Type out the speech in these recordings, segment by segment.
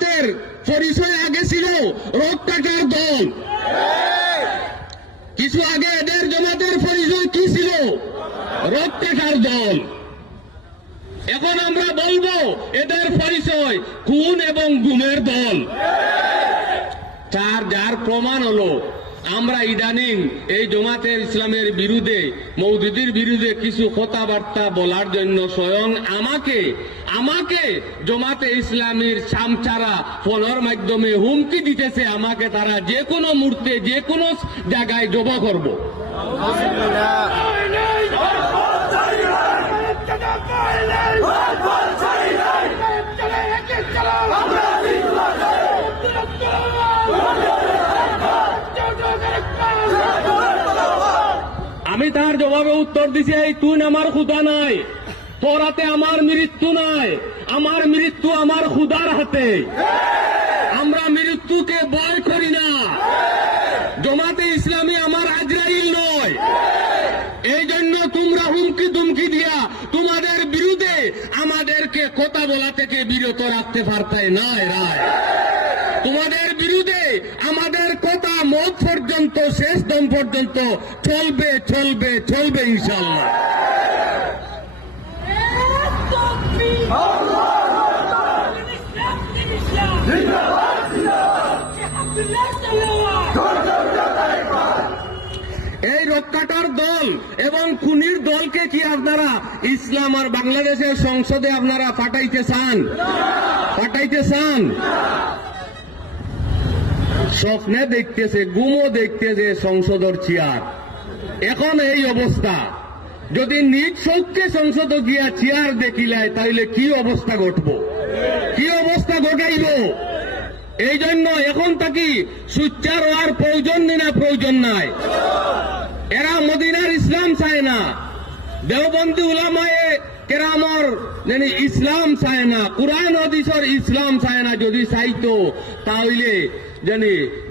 জমাতের পরিচয় আগে ছিল রক্তাটার দল, কিছু আগে এদের জমাতের পরিচয় কি ছিল? রক্তাটার দল। এখন আমরা বলবো এদের পরিচয় খুন এবং গুমের দল। যার প্রমাণ হলো আমরা ইদানিং এই জামাতে ইসলামের বিরুদ্ধে, মৌদুদির বিরুদ্ধে কিছু কথাবার্তা বলার জন্য স্বয়ং আমাকে জামাতে ইসলামের সামচারা ফোনের মাধ্যমে হুমকি দিতেছে, আমাকে তারা যে কোনো মুহূর্তে যে কোনো জায়গায় জব করব। আমি তার জবাবে উত্তর দিছি, এই তুই আমার খুদা নাই, তোর হাতে আমার মৃত্যু নাই, আমার মৃত্যু আমার খুদার হাতে। আমরা মৃত্যুকে ভয় করি না। জামাতে ইসলামী আমার আজরাইল নয়। এই জন্য তোমরা হুমকি দুমকি দিয়া তোমাদের বিরুদ্ধে আমাদেরকে কথা বলা থেকে বিরত রাখতে পারতে না। রায় তোমাদের বিরুদ্ধে আমাদের কথা মত পর্যন্ত, শেষ দম পর্যন্ত চলবে চলবে চলবে ইনশাআল্লাহ। এই রক্ষাটার দল এবং খুনির দলকে কি আপনারা ইসলাম আর বাংলাদেশের সংসদে আপনারা পাঠাইতে চান? স্বপ্নে দেখতেছে, গুমও দেখতেছে সংসদর চেয়ার। এখন এই অবস্থা, যদি নিজ চোখকে সংসদ গিয়া চেয়ার দেখিলায় তাহলে কি অবস্থা ঘটব, কি অবস্থা ঘটাইব? এই জন্য এখন তাকি সুচ্চার হওয়ার প্রয়োজন নাই। এরা মদিনার ইসলাম চায় না, দেওবন্দি উলামায়ে কেরামর ইসলাম চায় না, কুরআন হাদিসের ইসলাম চায় না। যদি চাইতো তাহলে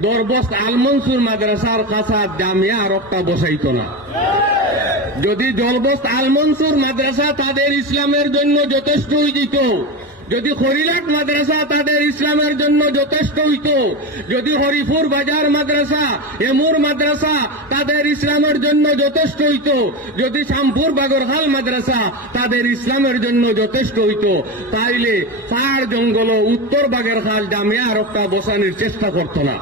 দরবস্ত আল মনসুর মাদ্রাসার কাছা জামিয়া আর একটা বসাইতো না। যদি দরবস্ত আল মনসুর মাদ্রাসা তাদের ইসলামের জন্য যথেষ্ট হইত, যদি হরিলাট মাদ্রাসা তাদের ইসলামের জন্য যথেষ্ট হইত, যদি হরিপুর বাজার মাদ্রাসা, এমুর মাদ্রাসা তাদের ইসলামের জন্য যথেষ্ট হইত, যদি শামপুর বাগরখাল মাদ্রাসা তাদের ইসলামের জন্য যথেষ্ট হইত, তাইলে পাহাড় জঙ্গল উত্তর বাগেরখাল জামিয়া রক্ষা বসানোর চেষ্টা করত না।